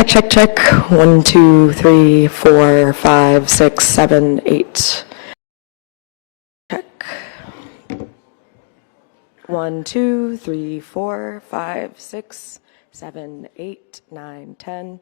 Check, check, check. 1, 2, 3, 4, 5, 6, 7, 8. Check. 1, 2, 3, 4, 5, 6, 7, 8, 9, 10.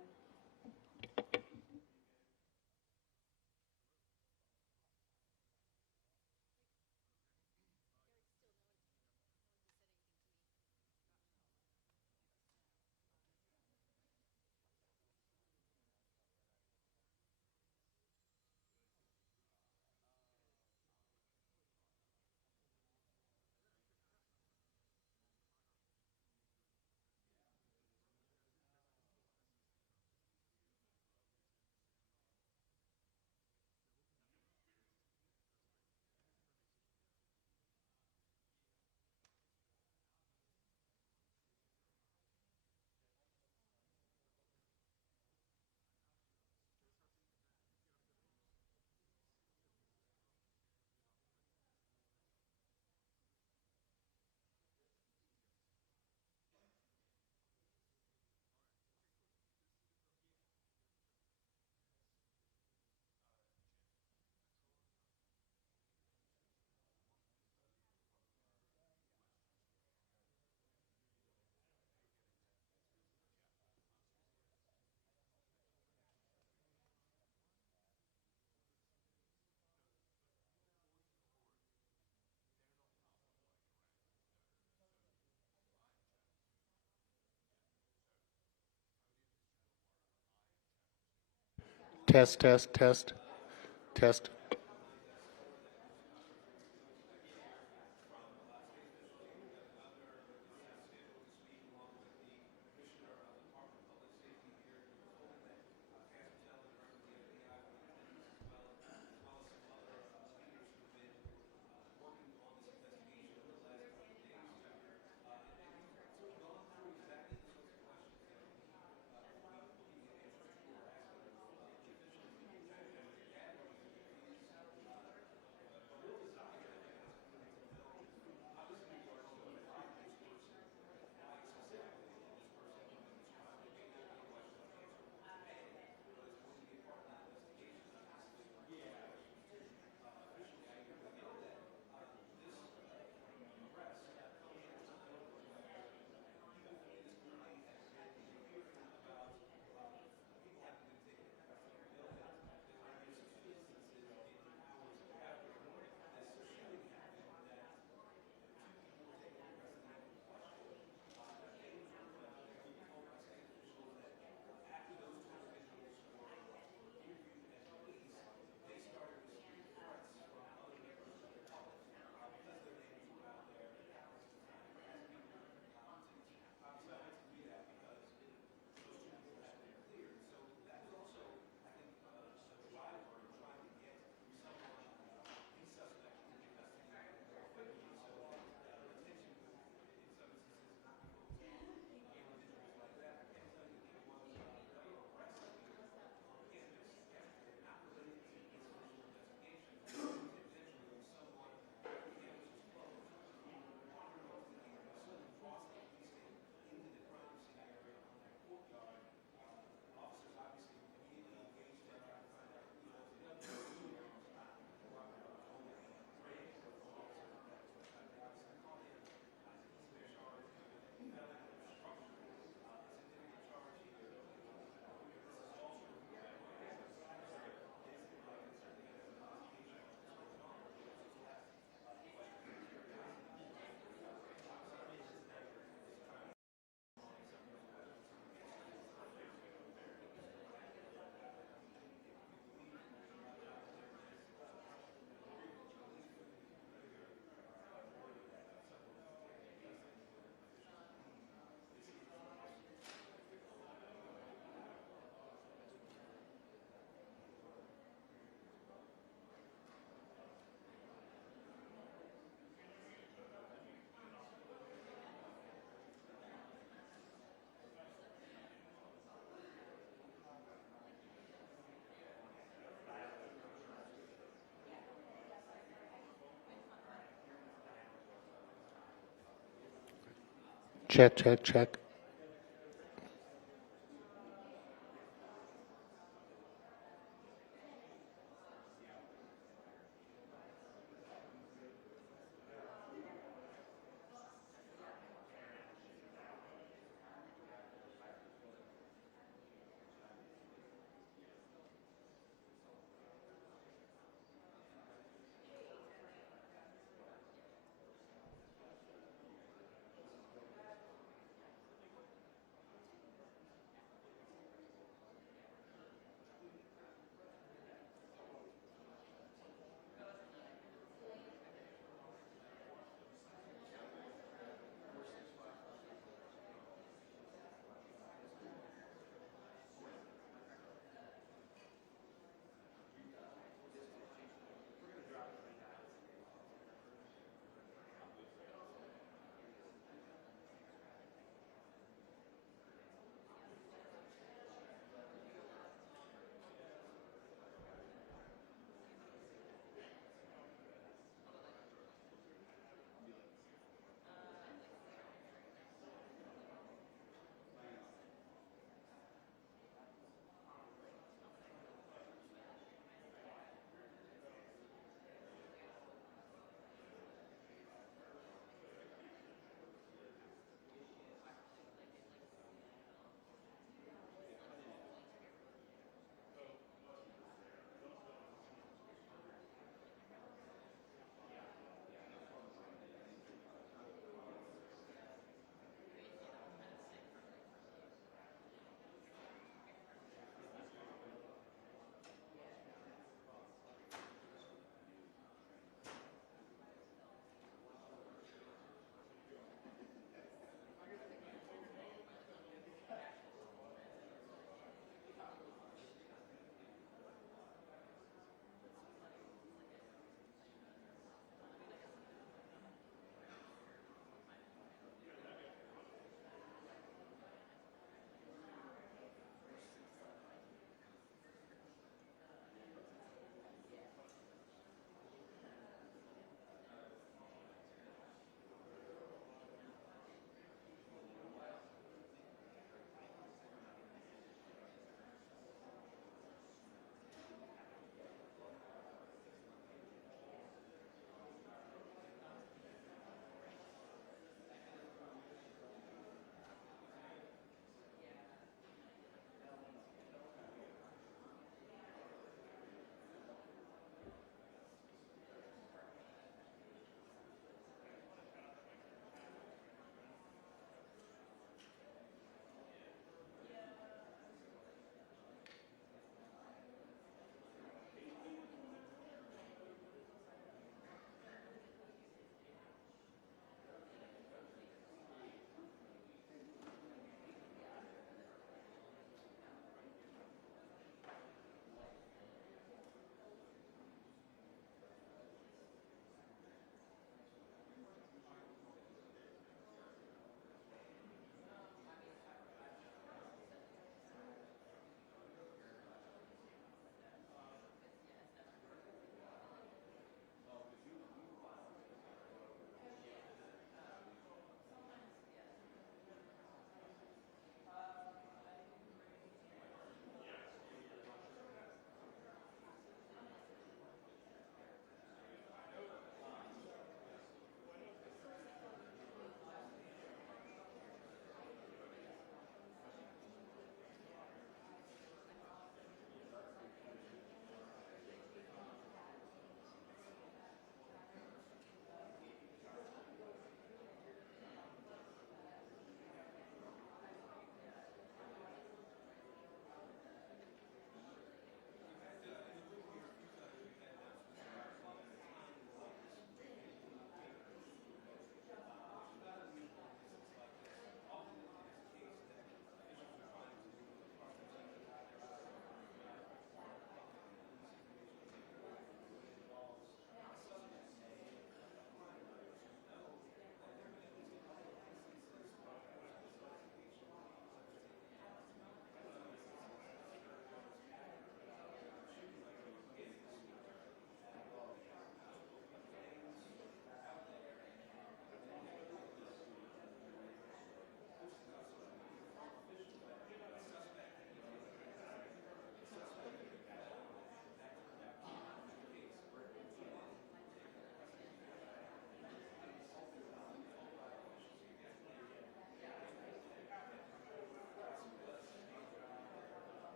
Test, test, test, test. Check, check, check.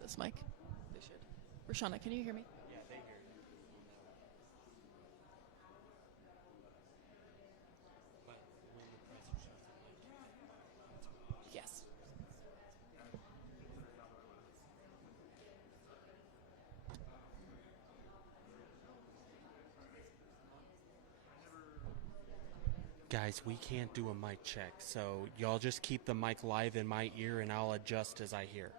this mic. They should. Rashana, can you hear me? Yeah, they hear you. But when the presser shuts it, like, Yes. guys, we can't do a mic check, so y'all just keep the mic live in my ear and I'll adjust as I hear.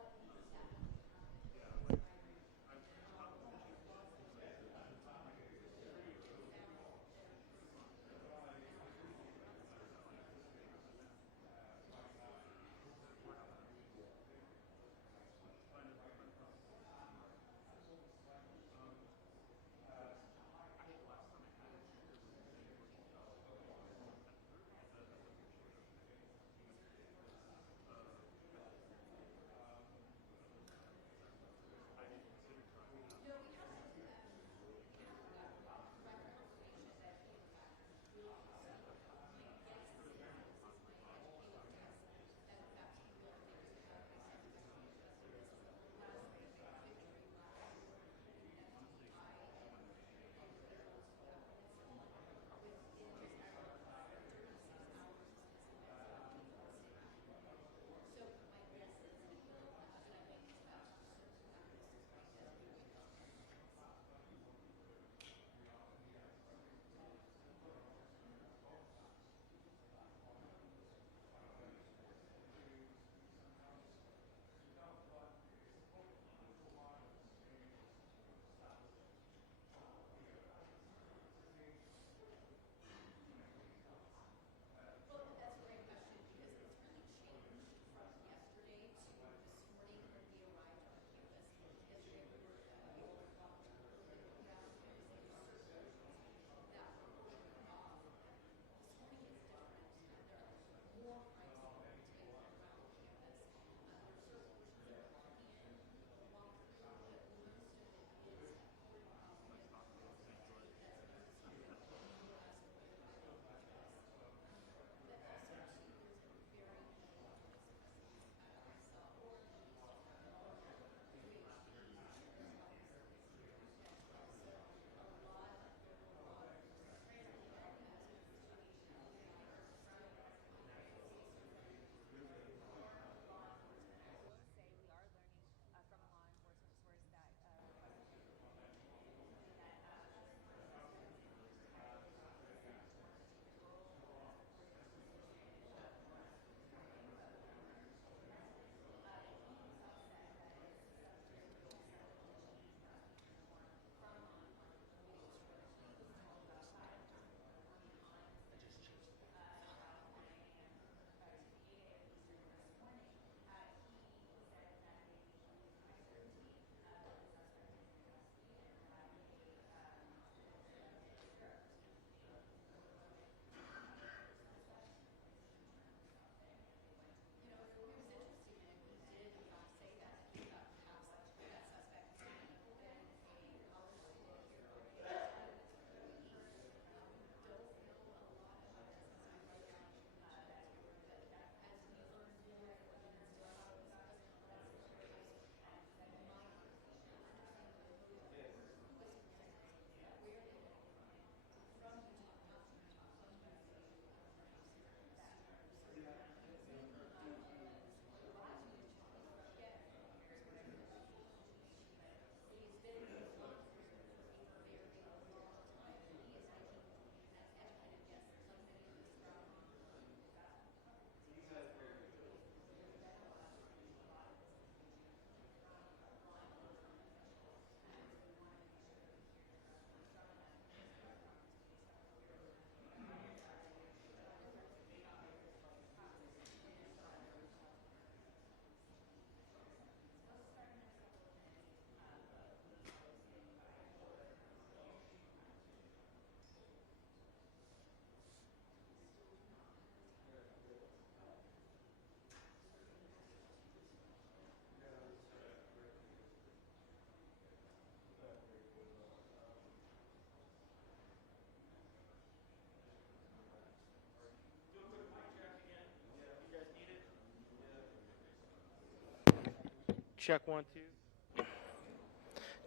Check 1, 2.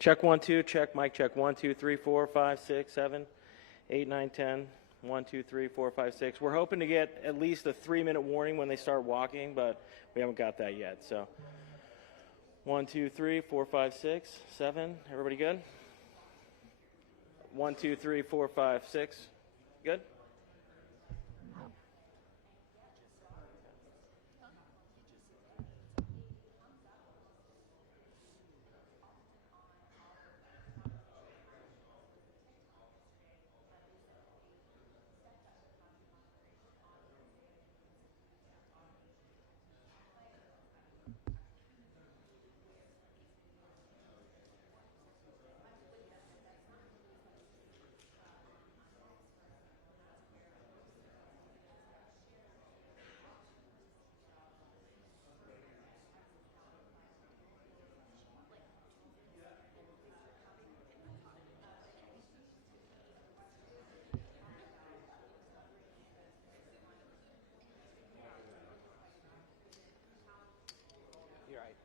Check 1 2, check mic check 1 2 3 4 5 6 7 8 9 10 1 2 3 4 5 6. We're hoping to get at least a 3-minute warning when they start walking, but we haven't got that yet. So 1 2 3 4 5 6 7. Everybody good? 1 2 3 4 5 6. Good. You're right.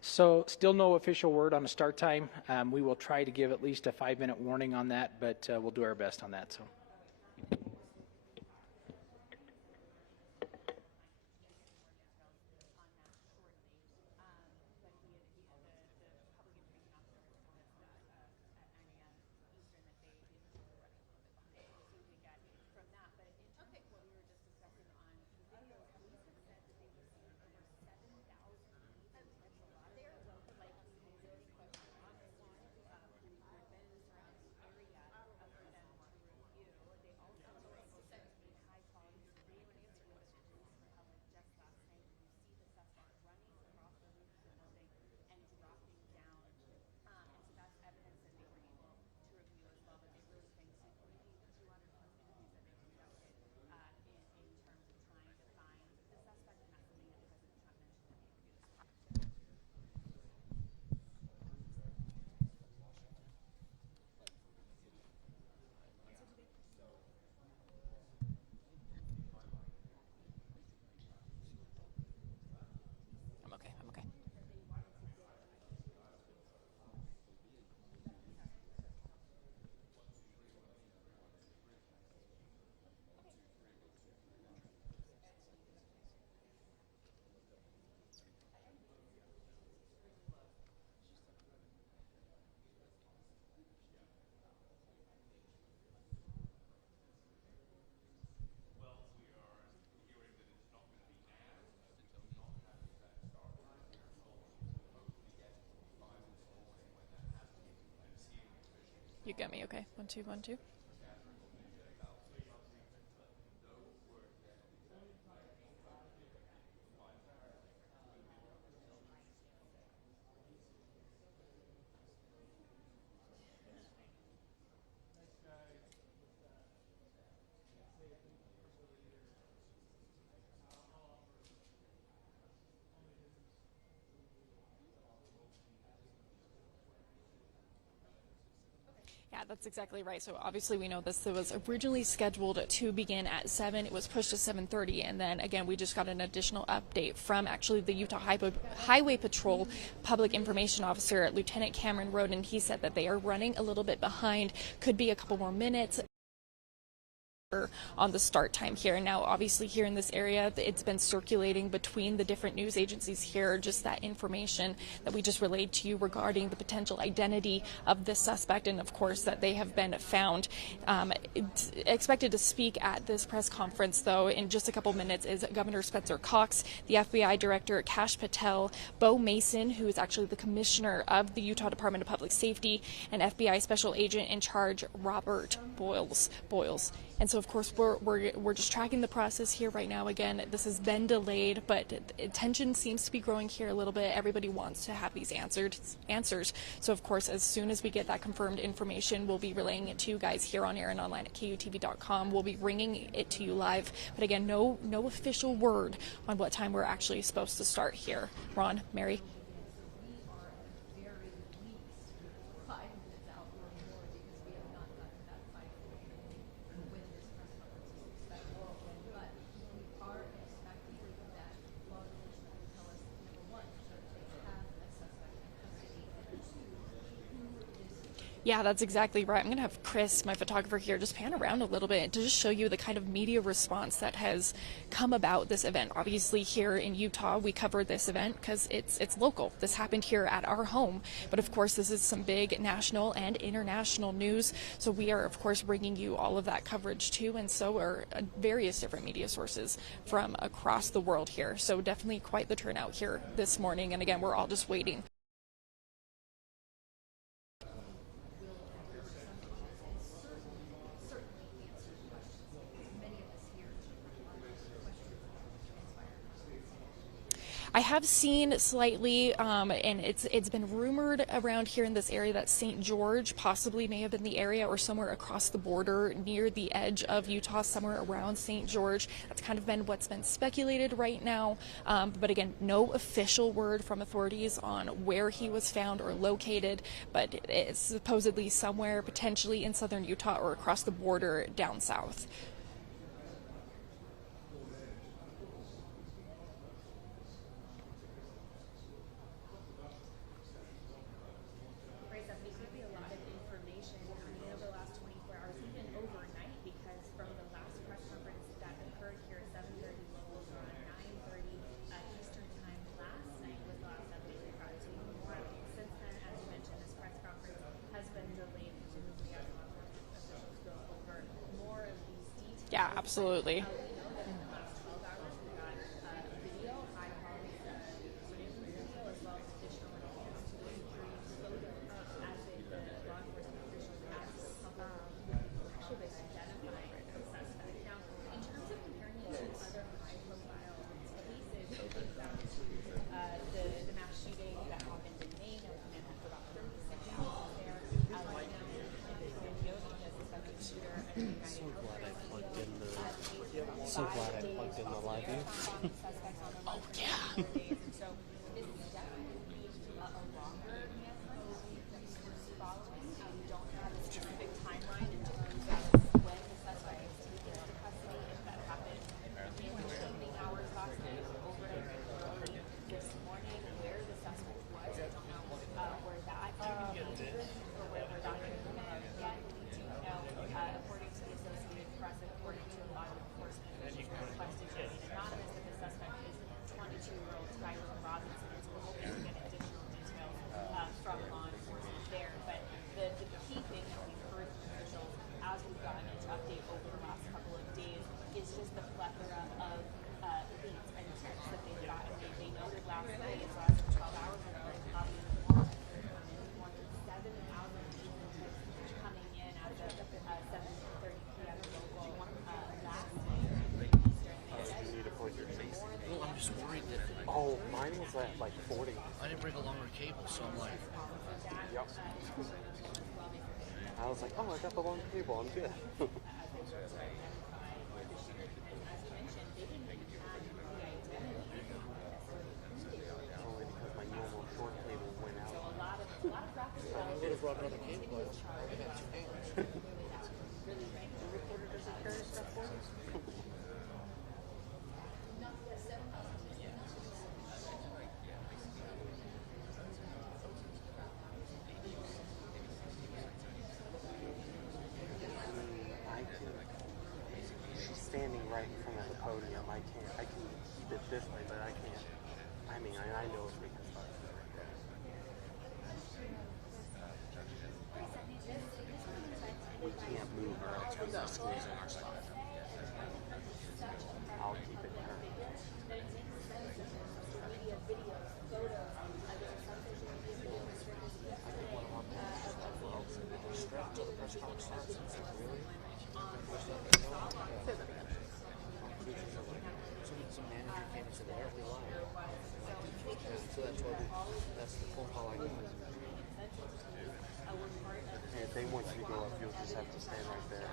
So still no official word on a start time. We will try to give at least a 5-minute warning on that, but we'll do our best on that. So. I'm okay. I'm okay. You got me. Okay. 1 2 1 2. Yeah, that's exactly right. So obviously we know this was originally scheduled to begin at 7. It was pushed to 7:30, and then again we just got an additional update from actually the Utah Highway Patrol Public Information Officer, Lieutenant Cameron Roden. He said that they are running a little bit behind, could be a couple more minutes on the start time here. Now obviously here in this area it's been circulating between the different news agencies here, just that information that we just relayed to you regarding the potential identity of this suspect, and of course that they have been found. Expected to speak at this press conference though in just a couple minutes is Governor Spencer Cox, the FBI Director Kash Patel, Bo Mason, who is actually the Commissioner of the Utah Department of Public Safety, and FBI Special Agent in Charge Robert Boyles. And so, of course, we're just tracking the process here right now. Again, this has been delayed, but tension seems to be growing here a little bit. Everybody wants to have these answers. So, of course, as soon as we get that confirmed information, we'll be relaying it to you guys here on air and online at KUTV.com. We'll be bringing it to you live. But again, no official word on what time we're actually supposed to start here. Ron, Mary. Yeah, that's exactly right. I'm going to have Chris, my photographer here, just pan around a little bit to just show you the kind of media response that has come about this event. Obviously, here in Utah, we covered this event because it's local. This happened here at our home. But of course, this is some big national and international news. So we are, of course, bringing you all of that coverage too. And so are various different media sources from across the world here. So definitely quite the turnout here this morning. And again, we're all just waiting. I have seen slightly, and it's been rumored around here in this area that St. George possibly may have been the area, or somewhere across the border near the edge of Utah, somewhere around St. George. That's kind of been what's been speculated right now. But again, no official word from authorities on where he was found or located, but it's supposedly somewhere potentially in southern Utah or across the border down south. Yeah, absolutely. So glad I plugged in the live view. Oh, yeah. Oh, mine was at like 40. I didn't bring a longer cable, so I'm like, Yep. I was like, oh, I got the long cable. I'm good. Only because my normal short cable went out. I would have brought another cable. I got two cables. She's standing right in front of the podium. I can keep it this way, but I can't. I mean, I know it's reconstructed. We can't move her else we're just squeezing our stuff. I'll keep it turned. they want you to go up, you'll just have to stand right there.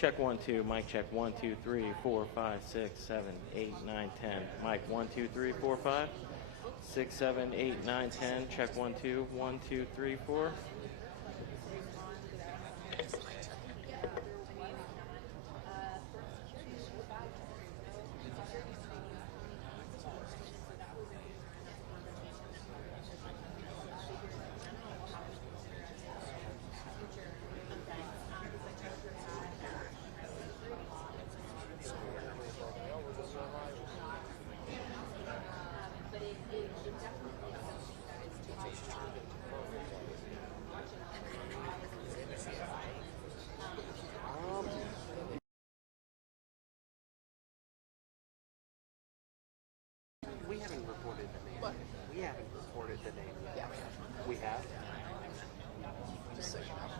Check 1 2. Mic check 1 2 3 4 5 6 7 8 9 10. Mic 1 2 3 4 5 6 7 8 9 10. Check 1 2 1 2 3 4. We haven't reported the name. What? We haven't reported the name yet. Yeah, we have. Just so you know.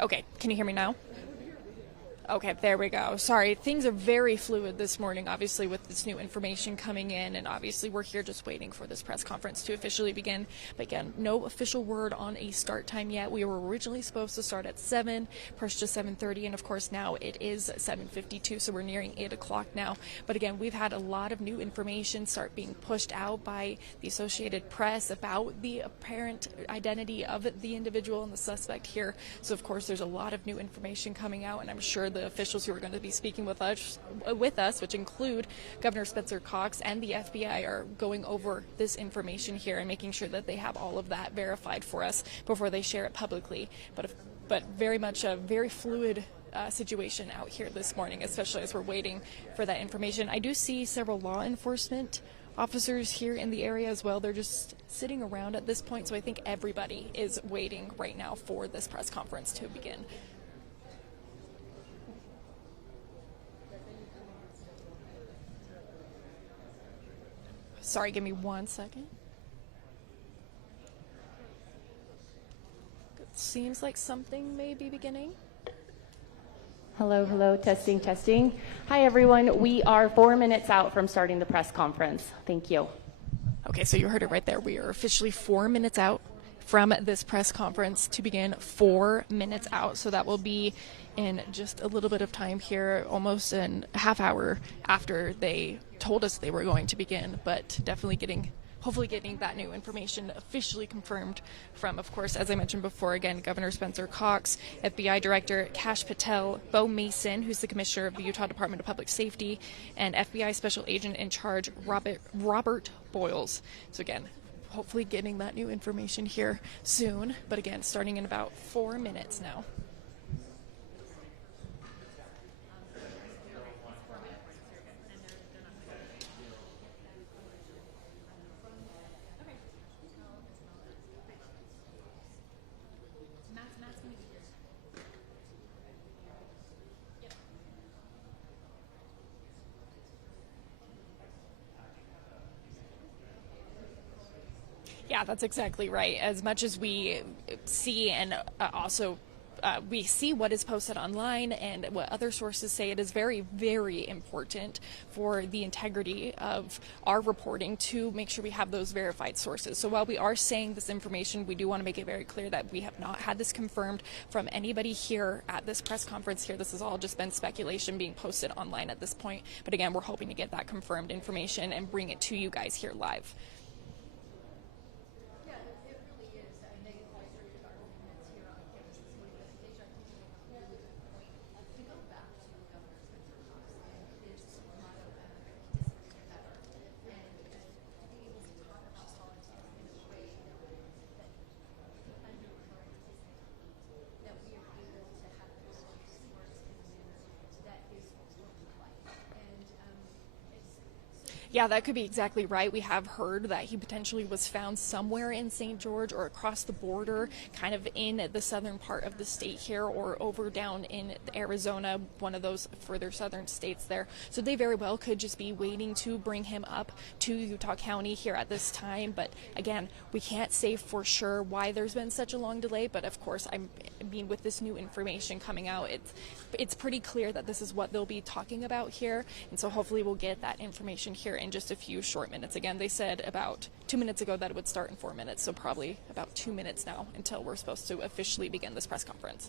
Okay, can you hear me now? Okay, there we go. Sorry, things are very fluid this morning, obviously, with this new information coming in, and obviously we're here just waiting for this press conference to officially begin. But again, no official word on a start time yet. We were originally supposed to start at 7, pushed to 7:30, and of course now it is 7:52, so we're nearing 8 o'clock now. But again, we've had a lot of new information start being pushed out by the Associated Press about the apparent identity of the individual and the suspect here. So of course there's a lot of new information coming out, and I'm sure the officials who are going to be speaking with us, which include Governor Spencer Cox and the FBI, are going over this information here and making sure that they have all of that verified for us before they share it publicly. But very much a very fluid situation out here this morning, especially as we're waiting for that information. I do see several law enforcement officers here in the area as well. They're just sitting around at this point, so I think everybody is waiting right now for this press conference to begin. Sorry, give me 1 second. It seems like something may be beginning. Hello, hello, testing, testing. Hi, everyone. We are 4 minutes out from starting the press conference. Thank you. Okay, so you heard it right there. We are officially 4 minutes out from this press conference to begin. 4 minutes out, so that will be in just a little bit of time here, almost a half hour after they told us they were going to begin, but definitely hopefully getting that new information officially confirmed from, of course, as I mentioned before, again, Governor Spencer Cox, FBI Director Kash Patel, Bo Mason, who's the Commissioner of the Utah Department of Public Safety, and FBI Special Agent in Charge Robert Boyles. So again, hopefully getting that new information here soon, but again, starting in about 4 minutes now. Yeah, that's exactly right. As much as we see and also we see what is posted online and what other sources say, it is very, very important for the integrity of our reporting to make sure we have those verified sources. So while we are saying this information, we do want to make it very clear that we have not had this confirmed from anybody here at this press conference here. This has all just been speculation being posted online at this point. But again, we're hoping to get that confirmed information and bring it to you guys here live. Yeah, that could be exactly right. We have heard that he potentially was found somewhere in St. George or across the border, kind of in the southern part of the state here, or over down in Arizona, one of those further southern states there. So they very well could just be waiting to bring him up to Utah County here at this time. But again, we can't say for sure why there's been such a long delay. But of course, I mean, with this new information coming out, it's pretty clear that this is what they'll be talking about here. And so hopefully we'll get that information here in just a few short minutes. Again, they said about 2 minutes ago that it would start in 4 minutes, so probably about 2 minutes now until we're supposed to officially begin this press conference.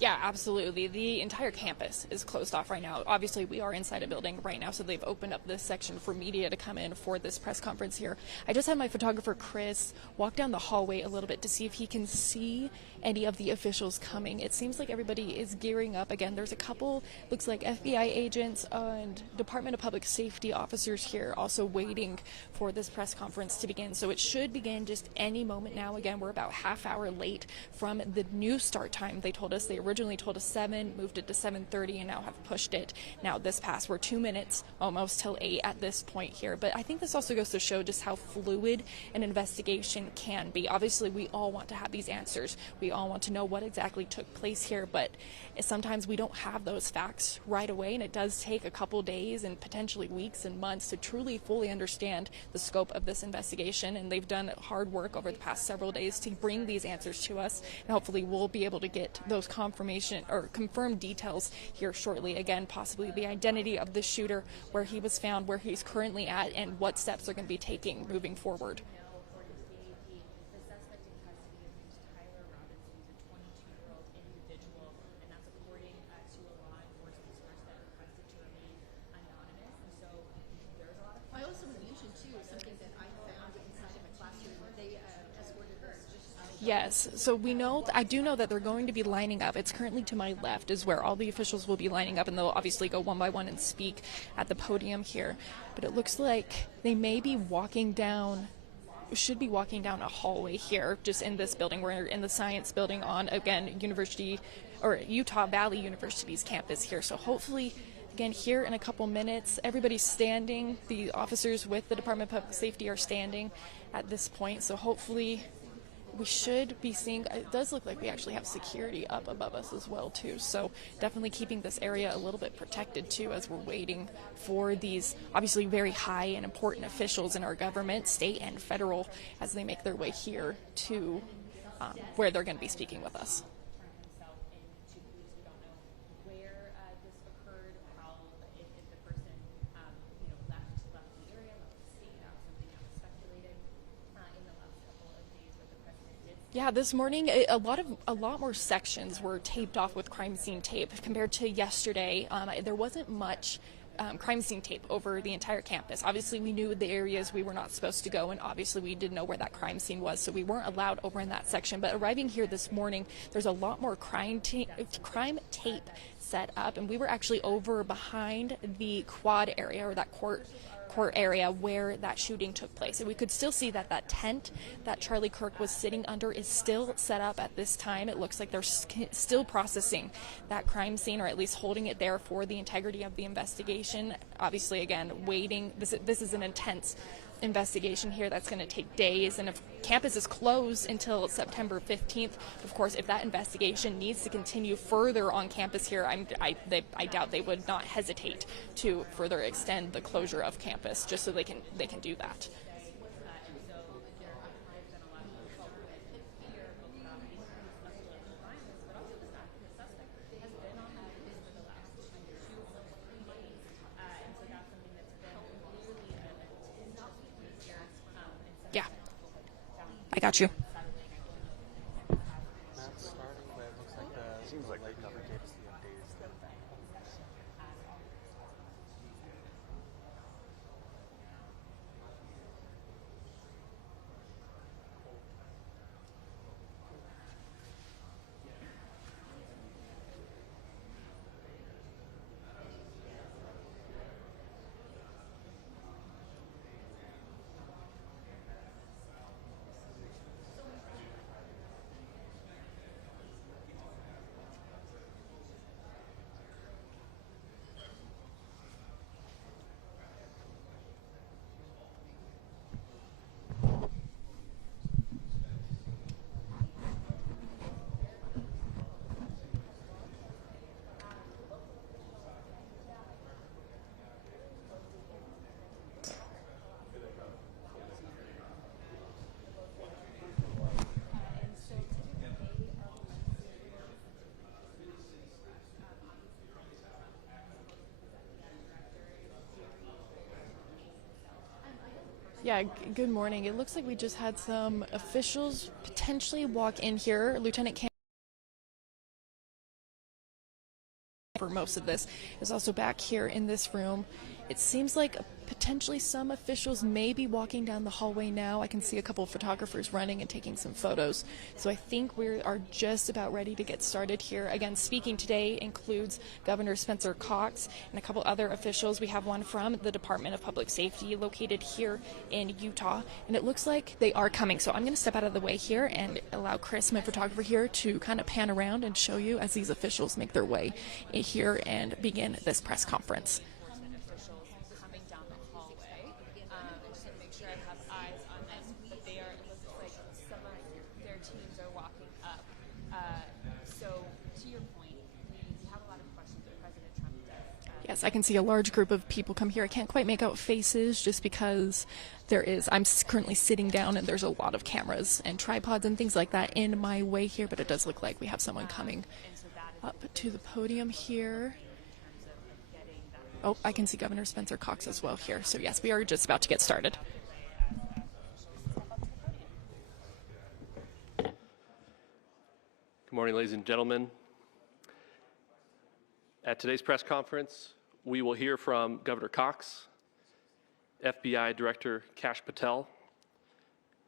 Yeah, absolutely. The entire campus is closed off right now. Obviously, we are inside a building right now, so they've opened up this section for media to come in for this press conference here. I just had my photographer, Chris, walk down the hallway a little bit to see if he can see any of the officials coming. It seems like everybody is gearing up. Again, there's a couple, looks like FBI agents and Department of Public Safety officers here also waiting for this press conference to begin. So it should begin just any moment now. Again, we're about half hour late from the new start time. They told us, they originally told us 7, moved it to 7:30, and now have pushed it. Now this past, we're 2 minutes almost till 8 at this point here. But I think this also goes to show just how fluid an investigation can be. Obviously, we all want to have these answers. We all want to know what exactly took place here, but sometimes we don't have those facts right away, and it does take a couple days and potentially weeks and months to truly fully understand the scope of this investigation. And they've done hard work over the past several days to bring these answers to us, and hopefully we'll be able to get those confirmation or confirmed details here shortly. Again, possibly the identity of the shooter, where he was found, where he's currently at, and what steps are going to be taking moving forward. I also want to mention too something that I found inside of a classroom. They escorted her just Yes, so we know, I do know that they're going to be lining up. It's currently to my left is where all the officials will be lining up, and they'll obviously go one by one and speak at the podium here. But it looks like they may be walking down, should be walking down a hallway here, just in this building. We're in the science building on, again, University, or Utah Valley University's campus here. So hopefully, again, here in a couple minutes, everybody's standing. The officers with the Department of Public Safety are standing at this point. So hopefully we should be seeing, it does look like we actually have security up above us as well too. So definitely keeping this area a little bit protected too, as we're waiting for these obviously very high and important officials in our government, state and federal, as they make their way here to where they're going to be speaking with us. Yeah, this morning a lot more sections were taped off with crime scene tape compared to yesterday. There wasn't much crime scene tape over the entire campus. Obviously, we knew the areas we were not supposed to go, and obviously we didn't know where that crime scene was, so we weren't allowed over in that section. But arriving here this morning, there's a lot more crime tape set up, and we were actually over behind the quad area, or that court area where that shooting took place. And we could still see that that tent that Charlie Kirk was sitting under is still set up at this time. It looks like they're still processing that crime scene, or at least holding it there for the integrity of the investigation. Obviously, again, waiting. This is an intense investigation here that's going to take days, and if campus is closed until September 15th, of course, if that investigation needs to continue further on campus here, I doubt they would not hesitate to further extend the closure of campus just so they can do that. Yeah, I got you. That's starting, but it looks like the seems like the cover gives the updates. Yeah, good morning. It looks like we just had some officials potentially walk in here. Lieutenant for most of this is also back here in this room. It seems like potentially some officials may be walking down the hallway now. I can see a couple of photographers running and taking some photos. So I think we are just about ready to get started here. Again, speaking today includes Governor Spencer Cox and a couple other officials. We have one from the Department of Public Safety located here in Utah, and it looks like they are coming. So I'm going to step out of the way here and allow Chris, my photographer here, to kind of pan around and show you as these officials make their way here and begin this press conference. Yes, I can see a large group of people come here. I can't quite make out faces just because I'm currently sitting down and there's a lot of cameras and tripods and things like that in my way here, but it does look like we have someone coming up to the podium here. Oh, I can see Governor Spencer Cox as well here. So yes, we are just about to get started. Good morning, ladies and gentlemen. At today's press conference, we will hear from Governor Cox, FBI Director Kash Patel,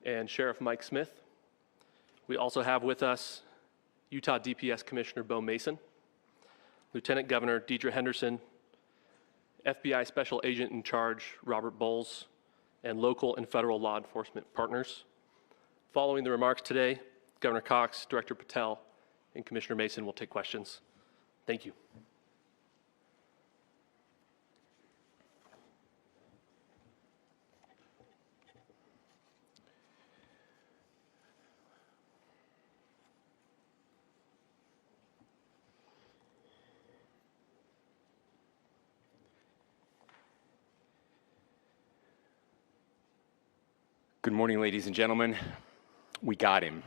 and Sheriff Mike Smith. We also have with us Utah DPS Commissioner Bo Mason, Lieutenant Governor Deidre Henderson, FBI Special Agent in Charge Robert Bowles, and local and federal law enforcement partners. Following the remarks today, Governor Cox, Director Patel, and Commissioner Mason will take questions. Thank you. Good morning, ladies and gentlemen. We got him.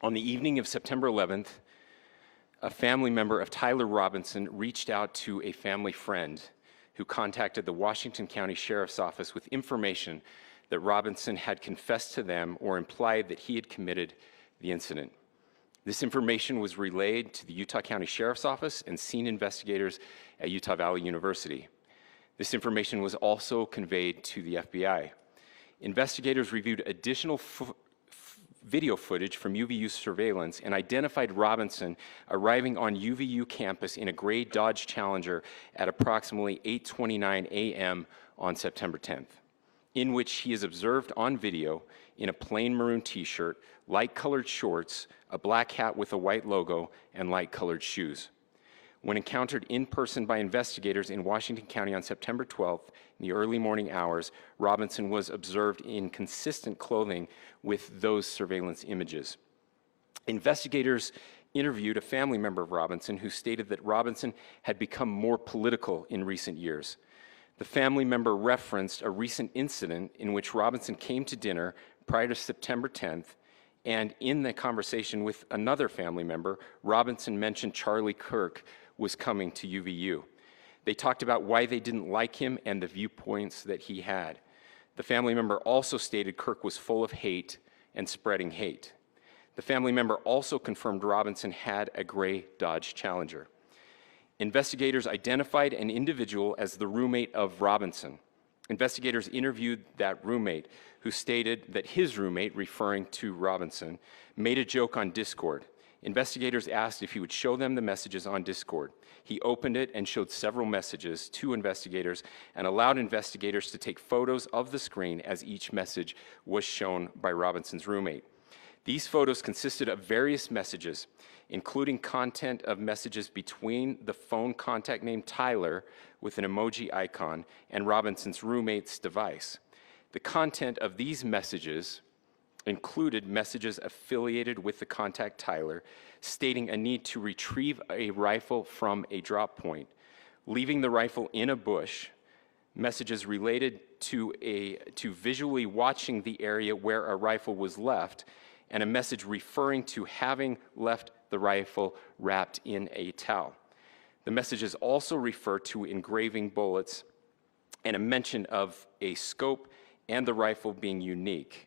On the evening of September 11th, a family member of Tyler Robinson reached out to a family friend who contacted the Washington County Sheriff's Office with information that Robinson had confessed to them or implied that he had committed the incident. This information was relayed to the Utah County Sheriff's Office and scene investigators at Utah Valley University. This information was also conveyed to the FBI. Investigators reviewed additional video footage from UVU surveillance and identified Robinson arriving on UVU campus in a gray Dodge Challenger at approximately 8:29 a.m. on September 10th, in which he is observed on video in a plain maroon t-shirt, light-colored shorts, a black hat with a white logo, and light-colored shoes. When encountered in person by investigators in Washington County on September 12th, in the early morning hours, Robinson was observed in consistent clothing with those surveillance images. Investigators interviewed a family member of Robinson who stated that Robinson had become more political in recent years. The family member referenced a recent incident in which Robinson came to dinner prior to September 10th, and in the conversation with another family member, Robinson mentioned Charlie Kirk was coming to UVU. They talked about why they didn't like him and the viewpoints that he had. The family member also stated Kirk was full of hate and spreading hate. The family member also confirmed Robinson had a gray Dodge Challenger. Investigators identified an individual as the roommate of Robinson. Investigators interviewed that roommate, who stated that his roommate, referring to Robinson, made a joke on Discord. Investigators asked if he would show them the messages on Discord. He opened it and showed several messages to investigators and allowed investigators to take photos of the screen as each message was shown by Robinson's roommate. These photos consisted of various messages, including content of messages between the phone contact name Tyler with an emoji icon and Robinson's roommate's device. The content of these messages included messages affiliated with the contact Tyler, stating a need to retrieve a rifle from a drop point, leaving the rifle in a bush, messages related to visually watching the area where a rifle was left, and a message referring to having left the rifle wrapped in a towel. The messages also refer to engraving bullets and a mention of a scope and the rifle being unique.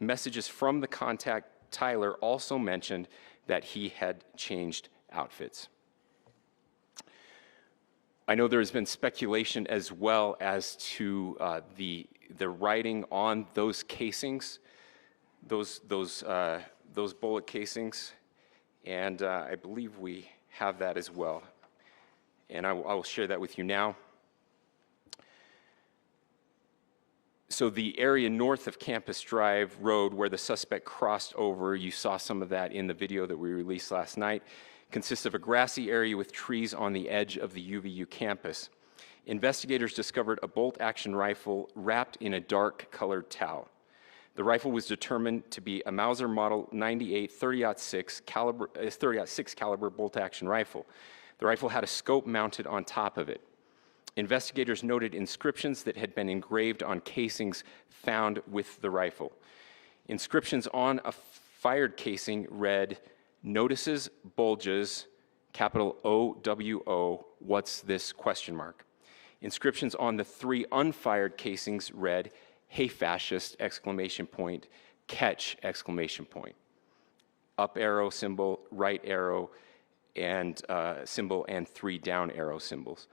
Messages from the contact Tyler also mentioned that he had changed outfits. I know there's been speculation as well as to the writing on those casings, those bullet casings, and I believe we have that as well. And I will share that with you now. So the area north of Campus Drive Road where the suspect crossed over, you saw some of that in the video that we released last night, consists of a grassy area with trees on the edge of the UVU campus. Investigators discovered a bolt-action rifle wrapped in a dark-colored towel. The rifle was determined to be a Mauser Model 98 30-06 caliber bolt-action rifle. The rifle had a scope mounted on top of it. Investigators noted inscriptions that had been engraved on casings found with the rifle. Inscriptions on a fired casing read, "Notices, bulges, capital OWO, what's this, question mark." Inscriptions on the 3 unfired casings read, "Hey fascist, exclamation point, catch, exclamation point." Up arrow symbol, right arrow and symbol, and 3 down arrow symbols.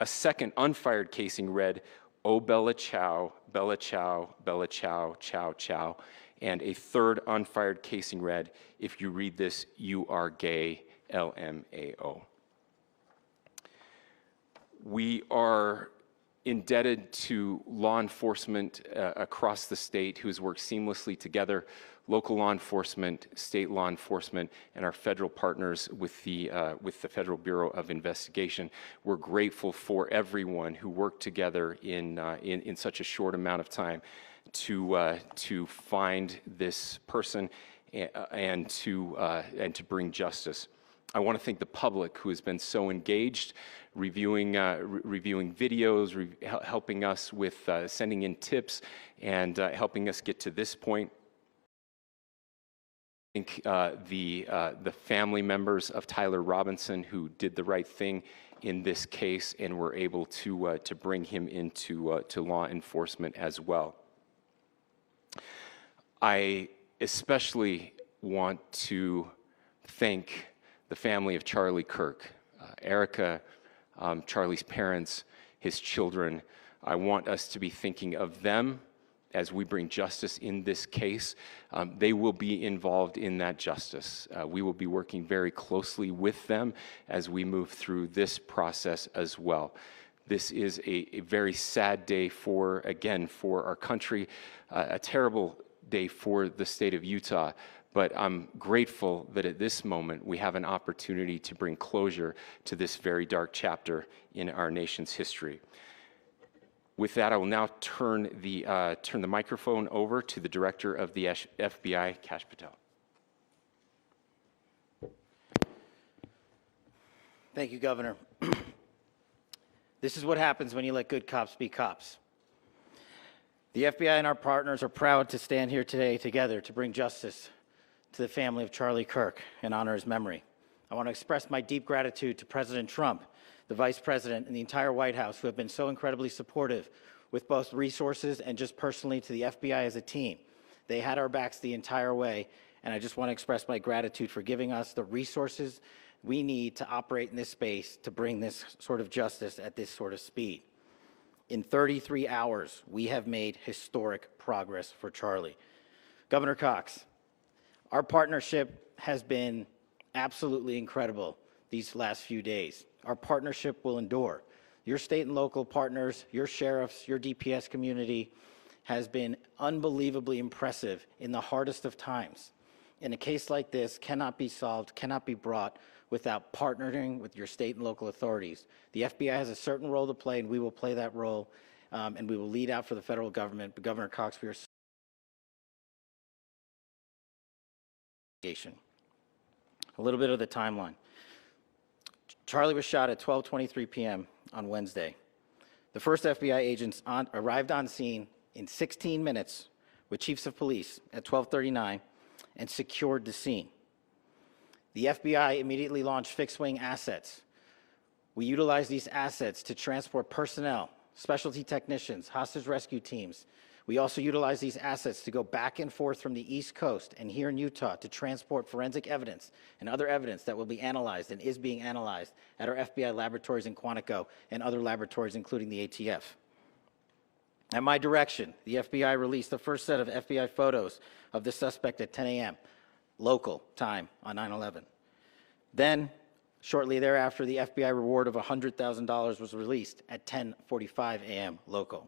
A second unfired casing read, "Oh Bella Chow, Bella Chow, Bella Chow, Chow Chow." And a third unfired casing read, "If you read this, you are gay, LMAO." We are indebted to law enforcement across the state who has worked seamlessly together, local law enforcement, state law enforcement, and our federal partners with the Federal Bureau of Investigation. We're grateful for everyone who worked together in such a short amount of time to find this person and to bring justice. I want to thank the public who has been so engaged, reviewing videos, helping us with sending in tips, and helping us get to this point. I think the family members of Tyler Robinson who did the right thing in this case and were able to bring him into to law enforcement as well. I especially want to thank the family of Charlie Kirk, Erica, Charlie's parents, his children. I want us to be thinking of them as we bring justice in this case. They will be involved in that justice. We will be working very closely with them as we move through this process as well. This is a very sad day for our country, a terrible day for the state of Utah, but I'm grateful that at this moment we have an opportunity to bring closure to this very dark chapter in our nation's history. With that, I will now turn the microphone over to the Director of the FBI, Kash Patel. Thank you, Governor. This is what happens when you let good cops be cops. The FBI and our partners are proud to stand here today together to bring justice to the family of Charlie Kirk and honor his memory. I want to express my deep gratitude to President Trump, the Vice President, and the entire White House who have been so incredibly supportive with both resources and just personally to the FBI as a team. They had our backs the entire way, and I just want to express my gratitude for giving us the resources we need to operate in this space to bring this sort of justice at this sort of speed. In 33 hours, we have made historic progress for Charlie. Governor Cox, our partnership has been absolutely incredible these last few days. Our partnership will endure. Your state and local partners, your sheriffs, your DPS community has been unbelievably impressive in the hardest of times. And a case like this cannot be solved, cannot be brought without partnering with your state and local authorities. The FBI has a certain role to play, and we will play that role, and we will lead out for the federal government. But Governor Cox, we are a little bit of the timeline. Charlie was shot at 12:23 p.m. on Wednesday. The first FBI agents arrived on scene in 16 minutes with chiefs of police at 12:39 and secured the scene. The FBI immediately launched fixed-wing assets. We utilized these assets to transport personnel, specialty technicians, hostage rescue teams, We also utilize these assets to go back and forth from the East Coast and here in Utah to transport forensic evidence and other evidence that will be analyzed and is being analyzed at our FBI laboratories in Quantico and other laboratories, including the ATF. At my direction, the FBI released the first set of FBI photos of the suspect at 10 a.m. local time on 9/11. Then, shortly thereafter, the FBI reward of $100,000 was released at 10:45 a.m. local.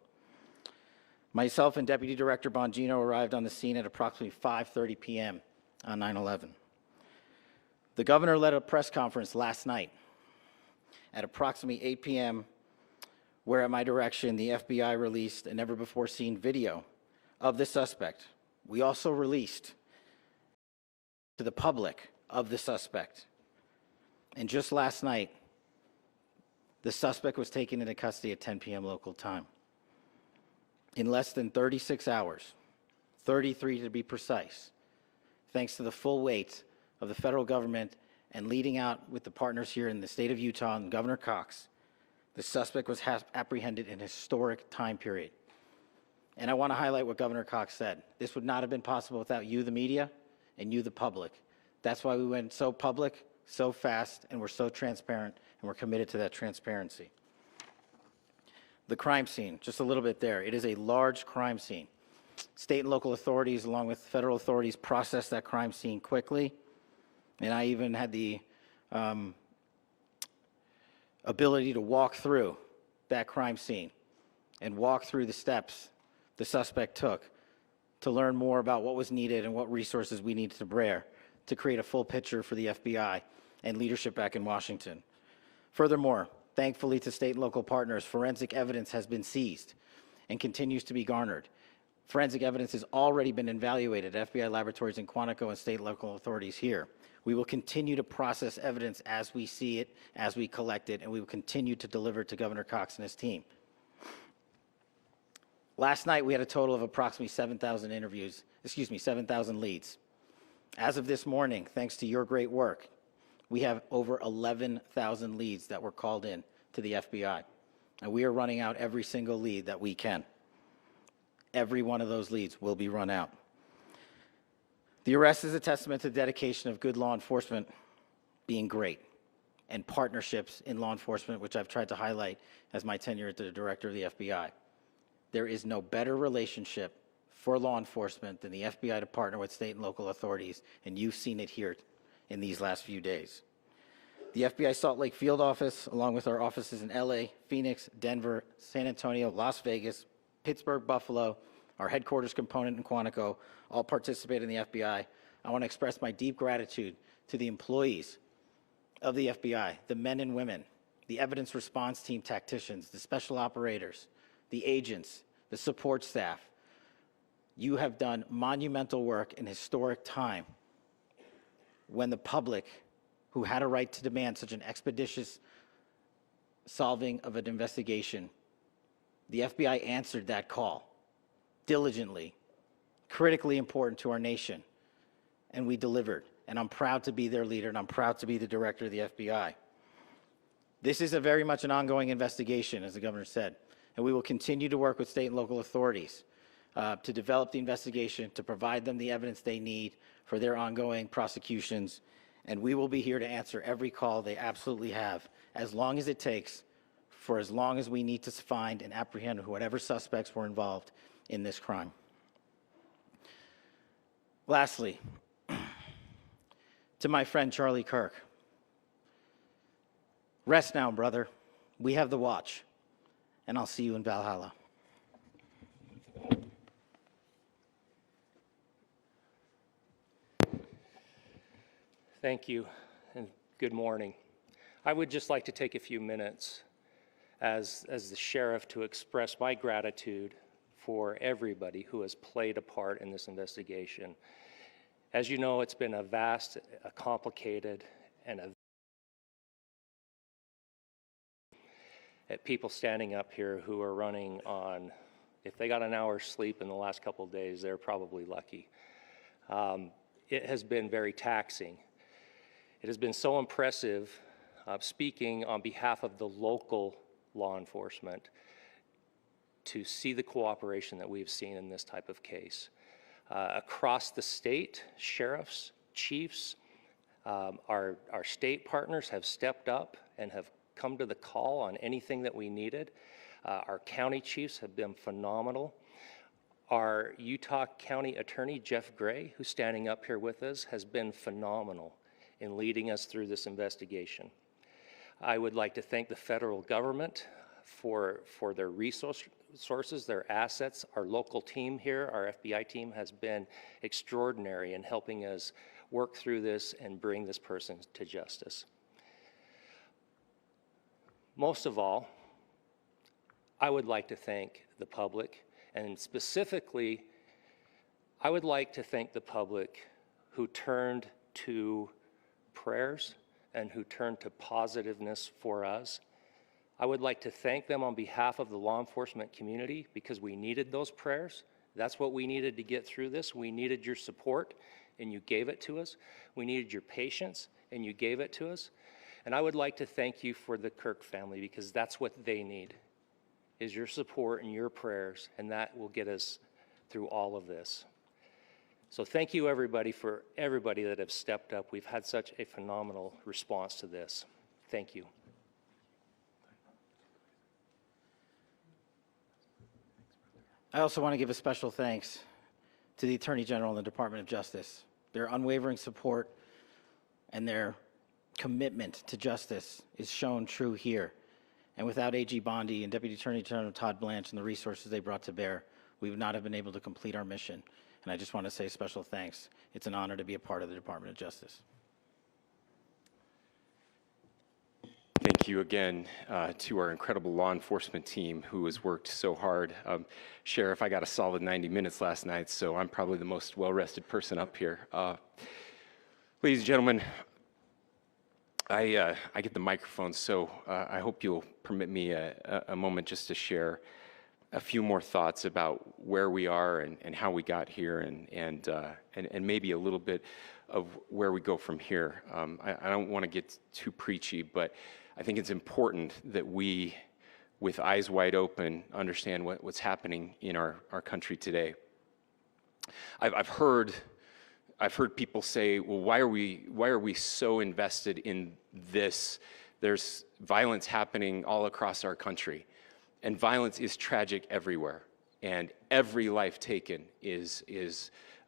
Myself and Deputy Director Bongino arrived on the scene at approximately 5:30 p.m. on 9/11. The governor led a press conference last night at approximately 8 p.m., where at my direction, the FBI released a never-before-seen video of the suspect. We also released to the public of the suspect. And just last night, the suspect was taken into custody at 10 p.m. local time. In less than 36 hours, 33 to be precise, thanks to the full weight of the federal government and leading out with the partners here in the state of Utah and Governor Cox, the suspect was apprehended in a historic time period. And I want to highlight what Governor Cox said. This would not have been possible without you, the media, and you, the public. That's why we went so public, so fast, and we're so transparent, and we're committed to that transparency. The crime scene, just a little bit there. It is a large crime scene. State and local authorities, along with federal authorities, processed that crime scene quickly. And I even had the ability to walk through that crime scene and walk through the steps the suspect took to learn more about what was needed and what resources we needed to bear to create a full picture for the FBI and leadership back in Washington. Furthermore, thankfully to state and local partners, forensic evidence has been seized and continues to be garnered. Forensic evidence has already been evaluated at FBI laboratories in Quantico and state and local authorities here. We will continue to process evidence as we see it, as we collect it, and we will continue to deliver it to Governor Cox and his team. Last night, we had a total of approximately 7,000 leads. As of this morning, thanks to your great work, we have over 11,000 leads that were called in to the FBI. And we are running out every single lead that we can. Every one of those leads will be run out. The arrest is a testament to the dedication of good law enforcement being great and partnerships in law enforcement, which I've tried to highlight as my tenure as the director of the FBI. There is no better relationship for law enforcement than the FBI to partner with state and local authorities, and you've seen it here in these last few days. The FBI Salt Lake field office, along with our offices in LA, Phoenix, Denver, San Antonio, Las Vegas, Pittsburgh, Buffalo, our headquarters component in Quantico, all participate in the FBI. I want to express my deep gratitude to the employees of the FBI, the men and women, the evidence response team tacticians, the special operators, the agents, the support staff. You have done monumental work in historic time when the public, who had a right to demand such an expeditious solving of an investigation, the FBI answered that call diligently, critically important to our nation, and we delivered. And I'm proud to be their leader, and I'm proud to be the director of the FBI. This is a very much an ongoing investigation, as the governor said, and we will continue to work with state and local authorities to develop the investigation, to provide them the evidence they need for their ongoing prosecutions, and we will be here to answer every call they absolutely have, as long as it takes, for as long as we need to find and apprehend whatever suspects were involved in this crime. Lastly, to my friend Charlie Kirk, rest now, brother. We have the watch, and I'll see you in Valhalla. Thank you, and good morning. I would just like to take a few minutes as the sheriff to express my gratitude for everybody who has played a part in this investigation. As you know, it's been a vast, a complicated, and people standing up here who are running on, if they got an hour's sleep in the last couple of days, they're probably lucky. It has been very taxing. It has been so impressive, speaking on behalf of the local law enforcement, to see the cooperation that we've seen in this type of case. Across the state, sheriffs, chiefs, our state partners have stepped up and have come to the call on anything that we needed. Our county chiefs have been phenomenal. Our Utah County Attorney, Jeff Gray, who's standing up here with us, has been phenomenal in leading us through this investigation. I would like to thank the federal government for their resources, their assets. Our local team here, our FBI team, has been extraordinary in helping us work through this and bring this person to justice. Most of all, I would like to thank the public, and specifically, I would like to thank the public who turned to prayers and who turned to positiveness for us. I would like to thank them on behalf of the law enforcement community because we needed those prayers. That's what we needed to get through this. We needed your support, and you gave it to us. We needed your patience, and you gave it to us. And I would like to thank you for the Kirk family because that's what they need, is your support and your prayers, and that will get us through all of this. So thank you everybody for everybody that have stepped up. We've had such a phenomenal response to this. Thank you. I also want to give a special thanks to the Attorney General and the Department of Justice. Their unwavering support and their commitment to justice is shown true here. And without AG Bondi and Deputy Attorney General Todd Blanche and the resources they brought to bear, we would not have been able to complete our mission. And I just want to say special thanks. It's an honor to be a part of the Department of Justice. Thank you again to our incredible law enforcement team who has worked so hard. Sheriff, I got a solid 90 minutes last night, so I'm probably the most well-rested person up here. Ladies and gentlemen, I get the microphone, so I hope you'll permit me a moment just to share a few more thoughts about where we are and how we got here and maybe a little bit of where we go from here. I don't want to get too preachy, but I think it's important that we, with eyes wide open, understand what's happening in our country today. I've heard people say, well, why are we so invested in this? There's violence happening all across our country, and violence is tragic everywhere, and every life taken is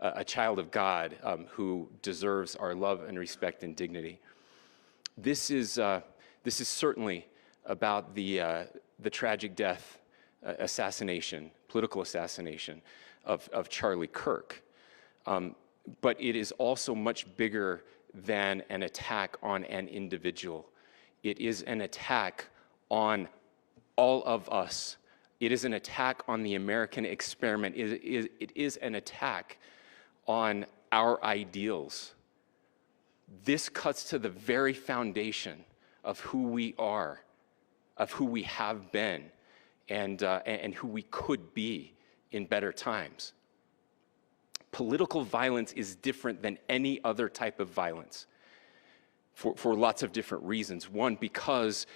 a child of God who deserves our love and respect and dignity. This is certainly about the tragic death, political assassination of Charlie Kirk. But it is also much bigger than an attack on an individual. It is an attack on all of us. It is an attack on the American experiment. It is an attack on our ideals. This cuts to the very foundation of who we are, of who we have been, and who we could be in better times. Political violence is different than any other type of violence for lots of different reasons. One, because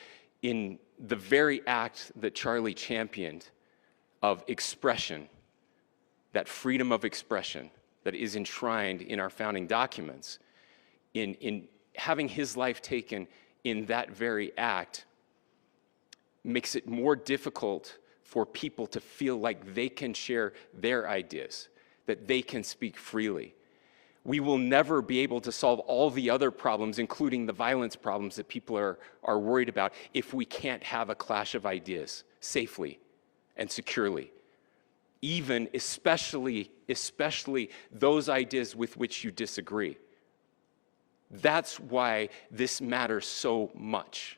in the very act that Charlie championed of expression, that freedom of expression that is enshrined in our founding documents, in having his life taken in that very act makes it more difficult for people to feel like they can share their ideas, that they can speak freely. We will never be able to solve all the other problems, including the violence problems that people are worried about, if we can't have a clash of ideas safely and securely. Even, especially those ideas with which you disagree. That's why this matters so much.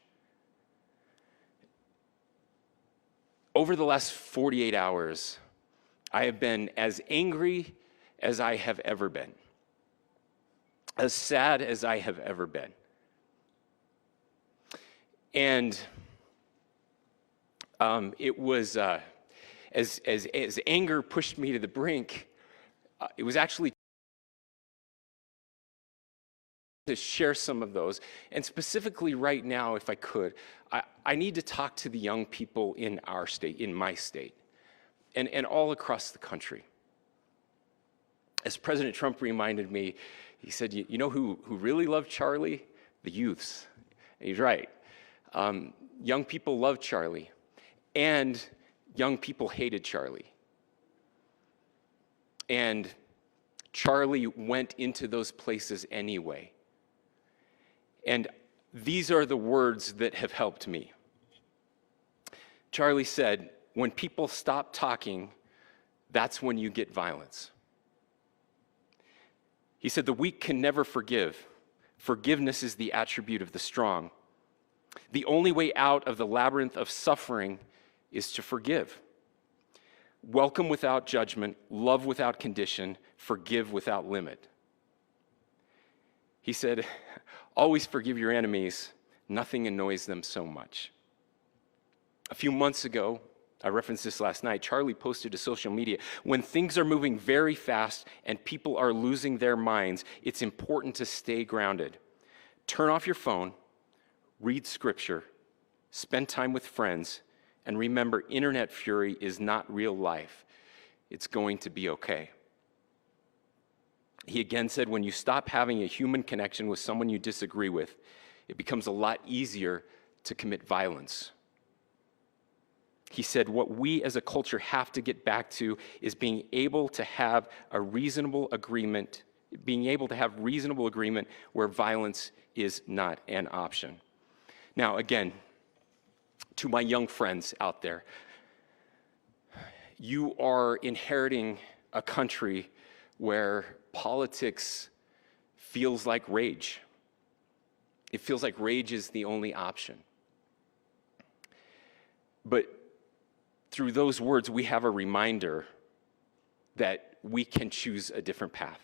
Over the last 48 hours, I have been as angry as I have ever been, as sad as I have ever been. And it was, as anger pushed me to the brink, it was actually to share some of those. And specifically right now, if I could, I need to talk to the young people in our state, in my state. and all across the country. As President Trump reminded me, he said, you know who really loved Charlie? The youths. And he's right. Young people loved Charlie, and young people hated Charlie. And Charlie went into those places anyway. And these are the words that have helped me. Charlie said, when people stop talking, that's when you get violence. He said, the weak can never forgive. Forgiveness is the attribute of the strong. The only way out of the labyrinth of suffering is to forgive. Welcome without judgment, love without condition, forgive without limit. He said, always forgive your enemies. Nothing annoys them so much. A few months ago, I referenced this last night, Charlie posted to social media, when things are moving very fast and people are losing their minds, it's important to stay grounded. Turn off your phone, read scripture, spend time with friends, and remember, internet fury is not real life. It's going to be okay. He again said, when you stop having a human connection with someone you disagree with, it becomes a lot easier to commit violence. He said, what we as a culture have to get back to is being able to have a reasonable agreement, where violence is not an option. Now, again, to my young friends out there, you are inheriting a country where politics feels like rage. It feels like rage is the only option. But through those words, we have a reminder that we can choose a different path.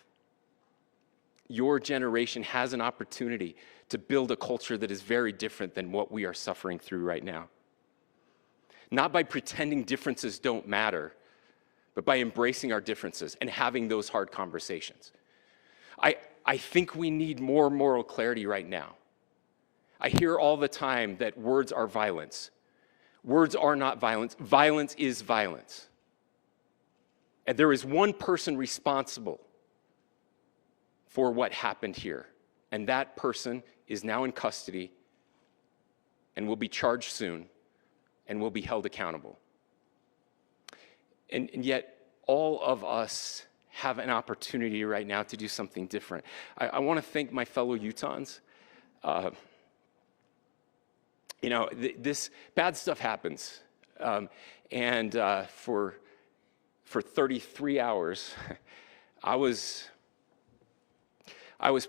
Your generation has an opportunity to build a culture that is very different than what we are suffering through right now. Not by pretending differences don't matter, but by embracing our differences and having those hard conversations. I think we need more moral clarity right now. I hear all the time that words are violence. Words are not violence. Violence is violence. And there is one person responsible for what happened here. And that person is now in custody and will be charged soon and will be held accountable. And yet, all of us have an opportunity right now to do something different. I want to thank my fellow Utahns. This bad stuff happens. For 33 hours, I was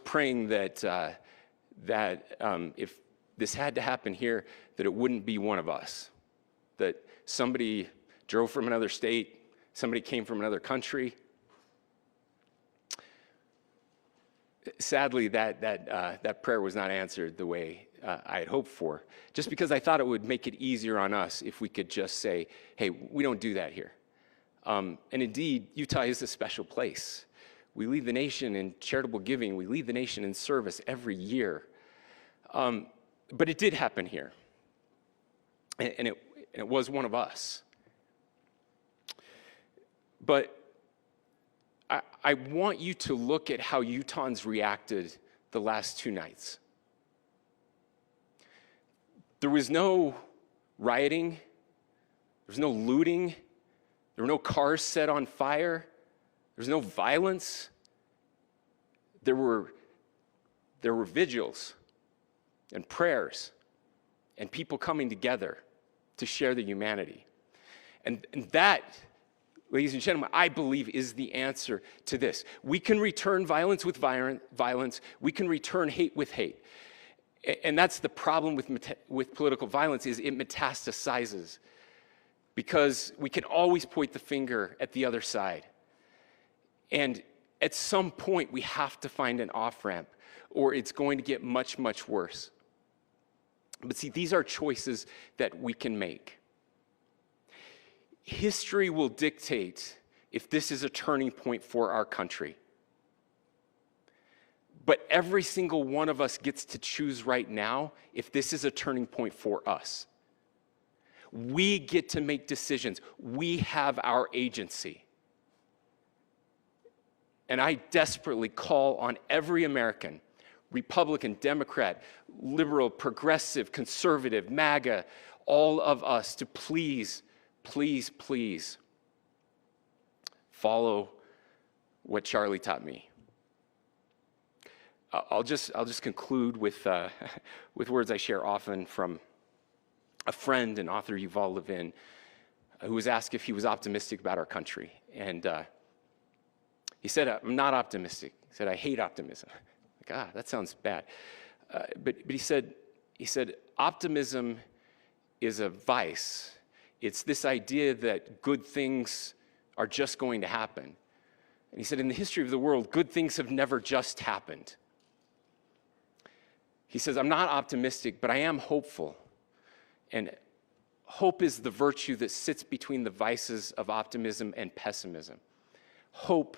praying that if this had to happen here, that it wouldn't be one of us. That somebody drove from another state, somebody came from another country. Sadly, that prayer was not answered the way I had hoped for, just because I thought it would make it easier on us if we could just say, hey, we don't do that here. And indeed, Utah is a special place. We lead the nation in charitable giving. We lead the nation in service every year. But it did happen here. And it was one of us. But I want you to look at how Utahns reacted the last 2 nights. There was no rioting. There was no looting. There were no cars set on fire. There was no violence. There were vigils and prayers and people coming together to share the humanity. And that, ladies and gentlemen, I believe is the answer to this. We can return violence with violence. We can return hate with hate. And that's the problem with political violence, is it metastasizes. Because we can always point the finger at the other side. And at some point, we have to find an off-ramp, or it's going to get much, much worse. But see, these are choices that we can make. History will dictate if this is a turning point for our country. But every single one of us gets to choose right now if this is a turning point for us. We get to make decisions. We have our agency. And I desperately call on every American, Republican, Democrat, liberal, progressive, conservative, MAGA, all of us to please, please, please follow what Charlie taught me. I'll just conclude with with words I share often from a friend and author, Yuval Levin, who was asked if he was optimistic about our country, and he said, "I'm not optimistic." He said, "I hate optimism." Like, that sounds bad. But he said, optimism is a vice. It's this idea that good things are just going to happen. And he said, in the history of the world, good things have never just happened. He says, I'm not optimistic, but I am hopeful. And hope is the virtue that sits between the vices of optimism and pessimism. Hope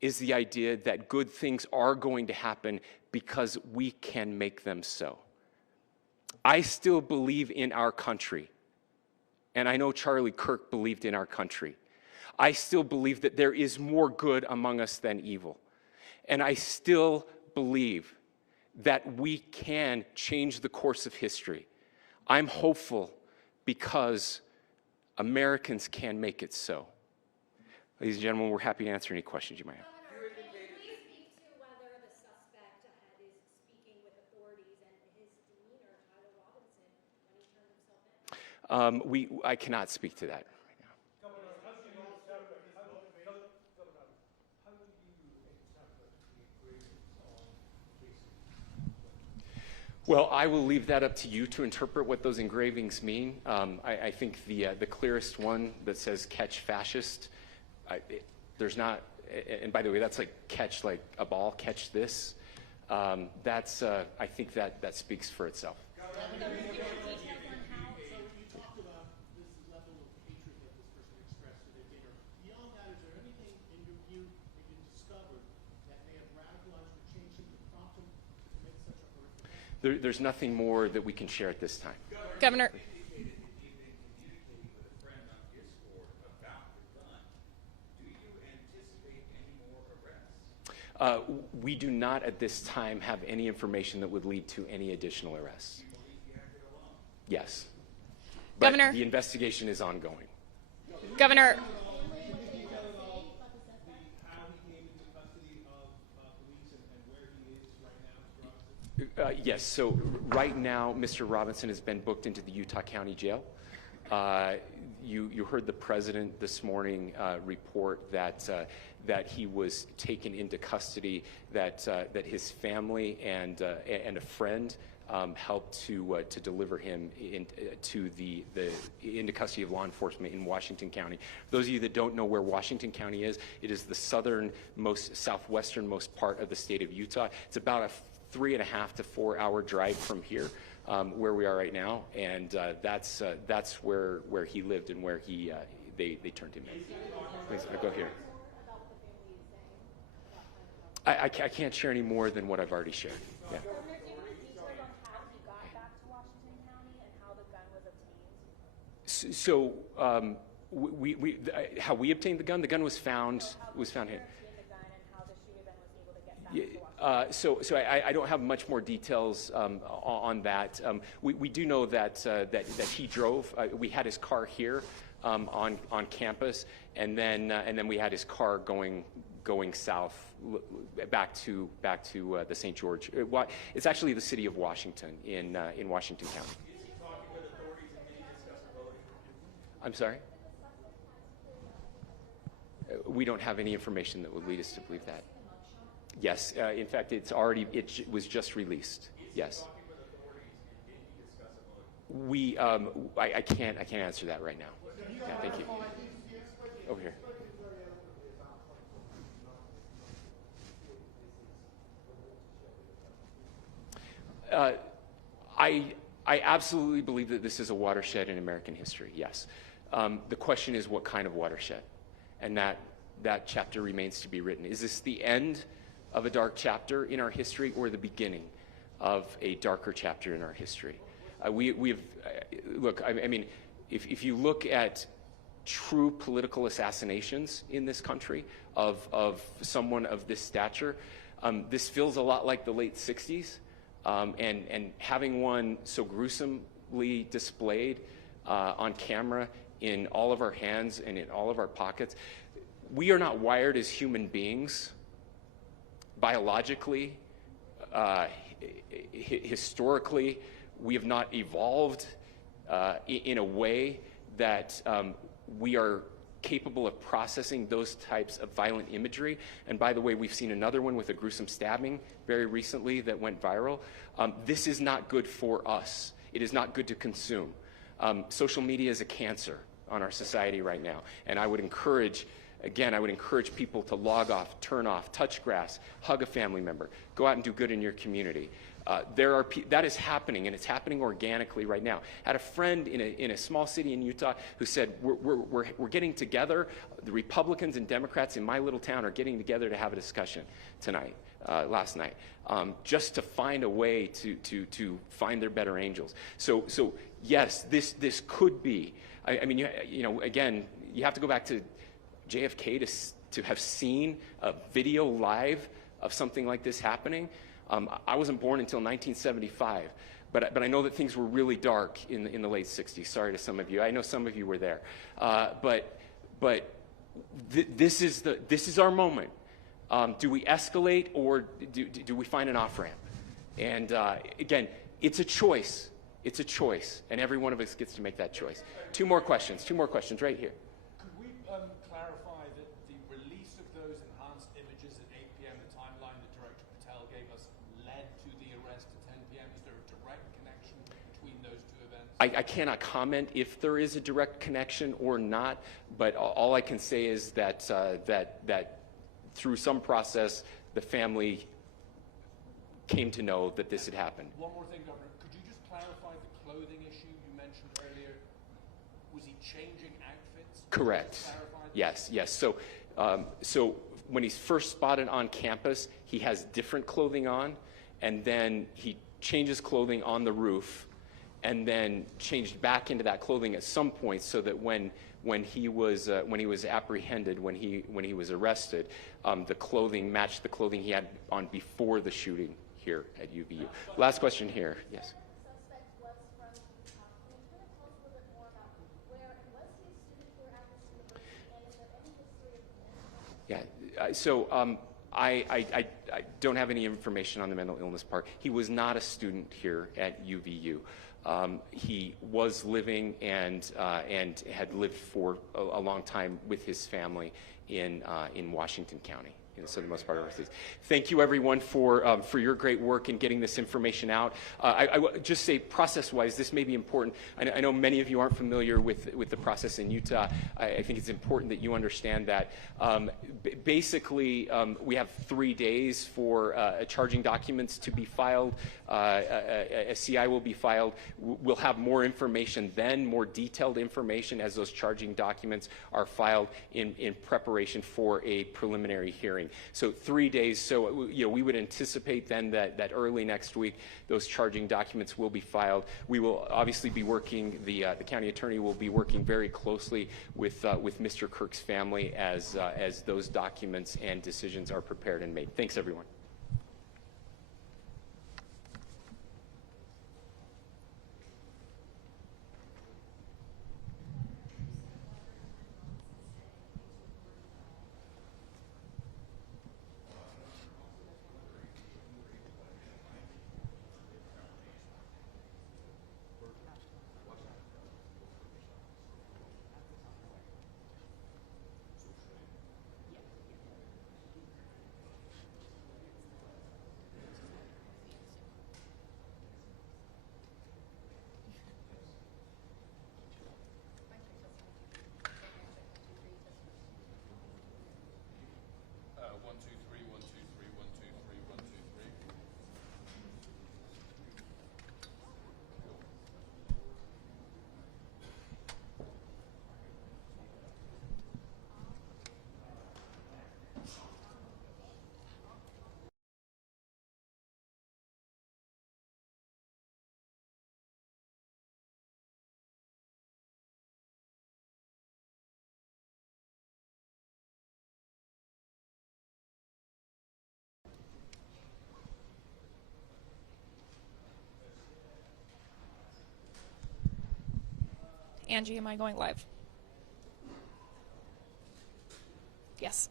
is the idea that good things are going to happen because we can make them so. I still believe in our country, and I know Charlie Kirk believed in our country. I still believe that there is more good among us than evil. And I still believe that we can change the course of history. I'm hopeful because Americans can make it so. Ladies and gentlemen, we're happy to answer any questions you might have. Governor, can you please speak to whether the suspect is speaking with authorities and his demeanor, Tyler Robinson, when he turned himself in? I cannot speak to that right now. Governor, how do you interpret the engravings on Casey? Well, I will leave that up to you to interpret what those engravings mean. I think the clearest one that says "catch fascist," there's not, and by the way, that's like catch like a ball, catch this. That's I think that speaks for itself. So you talked about this level of hatred that this person expressed to their dinner. Beyond that, is there anything in your view that you discovered that may have radicalized or changed him to prompt him to commit such a horrific act? There's nothing more that we can share at this time. Governor. We do not at this time have any information that would lead to any additional arrests. Yes. But Governor. the investigation is ongoing. Governor. Yes, so right now, Mr. Robinson has been booked into the Utah County Jail. You heard the president this morning report that he was taken into custody, that his family and a friend helped to deliver him into custody of law enforcement in Washington County. For those of you that don't know where Washington County is, it is the southwesternmost part of the state of Utah. It's about a 3.5 to 4 hour drive from here, where we are right now, and that's where he lived and where they turned him in. Please, go here. I can't share any more than what I've already shared. Yeah. Governor, do you have any details on how he got back to Washington County and how the gun was obtained? So how we obtained the gun was found here. So I don't have much more details on that. We do know that he drove. We had his car here on campus, and then we had his car going south back to the St. George. It's actually the city of Washington in Washington County. I'm sorry? We don't have any information that would lead us to believe that. Yes, in fact, it was just released. Yes. I can't answer that right now. Yeah, thank you. Over here. I absolutely believe that this is a watershed in American history, yes. The question is what kind of watershed? And that chapter remains to be written. Is this the end of a dark chapter in our history or the beginning of a darker chapter in our history? Look, I mean, if you look at true political assassinations in this country of someone of this stature, this feels a lot like the late 60s, and having one so gruesomely displayed on camera in all of our hands and in all of our pockets. We are not wired as human beings biologically, historically. We have not evolved in a way that we are capable of processing those types of violent imagery. And by the way, we've seen another one with a gruesome stabbing very recently that went viral. This is not good for us. It is not good to consume. Social media is a cancer on our society right now. And I would encourage, again, I would encourage people to log off, turn off, touch grass, hug a family member, go out and do good in your community. That is happening, and it's happening organically right now. I had a friend in a small city in Utah who said, we're getting together, the Republicans and Democrats in my little town are getting together to have a discussion tonight, last night, just to find a way to find their better angels. So yes, this could be, I mean, you know, again, you have to go back to JFK to have seen a video live of something like this happening. I wasn't born until 1975, but I know that things were really dark in the late 60s. Sorry to some of you. I know some of you were there. This is our moment. Do we escalate, or do we find an off-ramp? And again, it's a choice. It's a choice, and every one of us gets to make that choice. Two more questions right here. Could we clarify that the release of those enhanced images at 8 p.m., the timeline that Director Patel gave us, led to the arrest at 10 p.m.? Is there a direct connection between those two events? I cannot comment if there is a direct connection or not, but all I can say is that that through some process, the family came to know that this had happened. One more thing, Governor. Could you just clarify the clothing issue you mentioned earlier? Was he changing outfits? Correct. Yes. So when he's first spotted on campus, he has different clothing on, and then he changes clothing on the roof, and then changed back into that clothing at some point, so that when he was apprehended, when he was arrested, the clothing matched the clothing he had on before the shooting here at UVU. Last question here. Yes. Yeah. So I don't have any information on the mental illness part. He was not a student here at UVU. He was living and had lived for a long time with his family in Washington County, in the southernmost part of our state. Thank you, everyone, for your great work in getting this information out. I would just say, process-wise, this may be important. I know many of you aren't familiar with the process in Utah. I think it's important that you understand that. Basically, we have 3 days for charging documents to be filed. A CI will be filed. We'll have more information then, more detailed information as those charging documents are filed in preparation for a preliminary hearing. So 3 days. So we would anticipate then that early next week those charging documents will be filed. We will obviously be working. The county attorney will be working very closely with Mr. Kirk's family as those documents and decisions are prepared and made. Thanks, everyone. Angie, am I going live? Yes.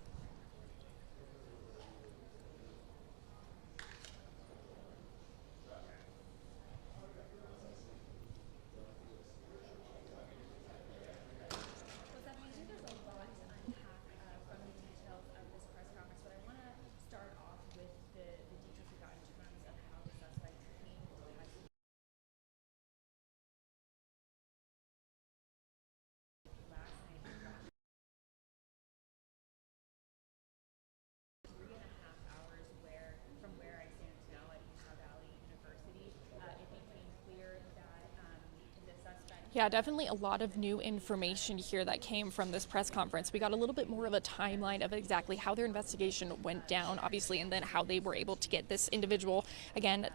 Yeah, definitely a lot of new information here that came from this press conference. We got a little bit more of a timeline of exactly how their investigation went down, obviously, and then how they were able to get this individual, again,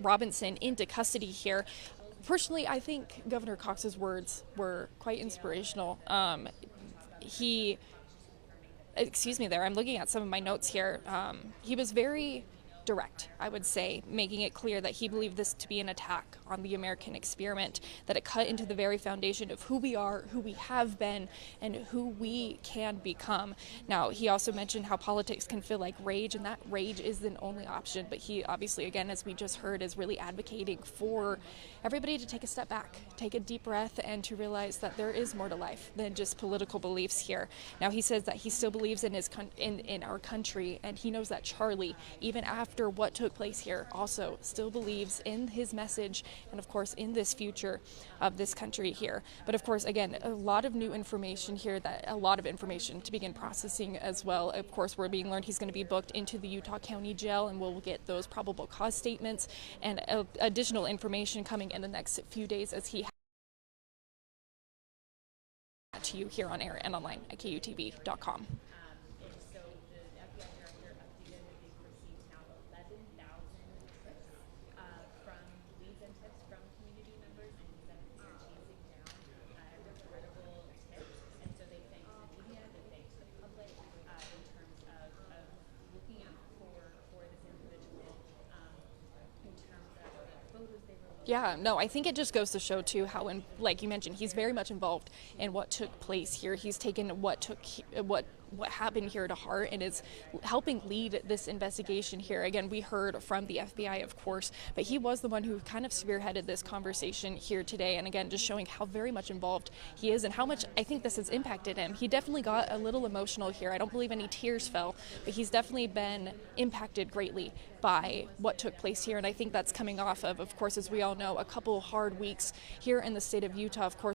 Robinson, into custody here. Personally, I think Governor Cox's words were quite inspirational. Excuse me there, I'm looking at some of my notes here. He was very direct, I would say, making it clear that he believed this to be an attack on the American experiment, that it cut into the very foundation of who we are, who we have been, and who we can become. Now, he also mentioned how politics can feel like rage, and that rage is the only option, but he obviously, again, as we just heard, is really advocating for everybody to take a step back, take a deep breath, and to realize that there is more to life than just political beliefs here. Now, he says that he still believes in in our country, and he knows that Charlie, even after what took place here, also still believes in his message and, of course, in this future of this country here. But, of course, again, a lot of new information here, a lot of information to begin processing as well. Of course, we're being learned he's going to be booked into the Utah County Jail, and we'll get those probable cause statements and additional information coming in the next few days as he to you here on air and online at KUTV.com. Yeah, no, I think it just goes to show, too, how, like you mentioned, he's very much involved in what took place here. He's taken what happened here to heart and is helping lead this investigation here. Again, we heard from the FBI, of course, but he was the one who kind of spearheaded this conversation here today. And again, just showing how very much involved he is and how much I think this has impacted him. He definitely got a little emotional here. I don't believe any tears fell, but he's definitely been impacted greatly by what took place here. And I think that's coming off of course, as we all know, a couple hard weeks here in the state of Utah. Of course,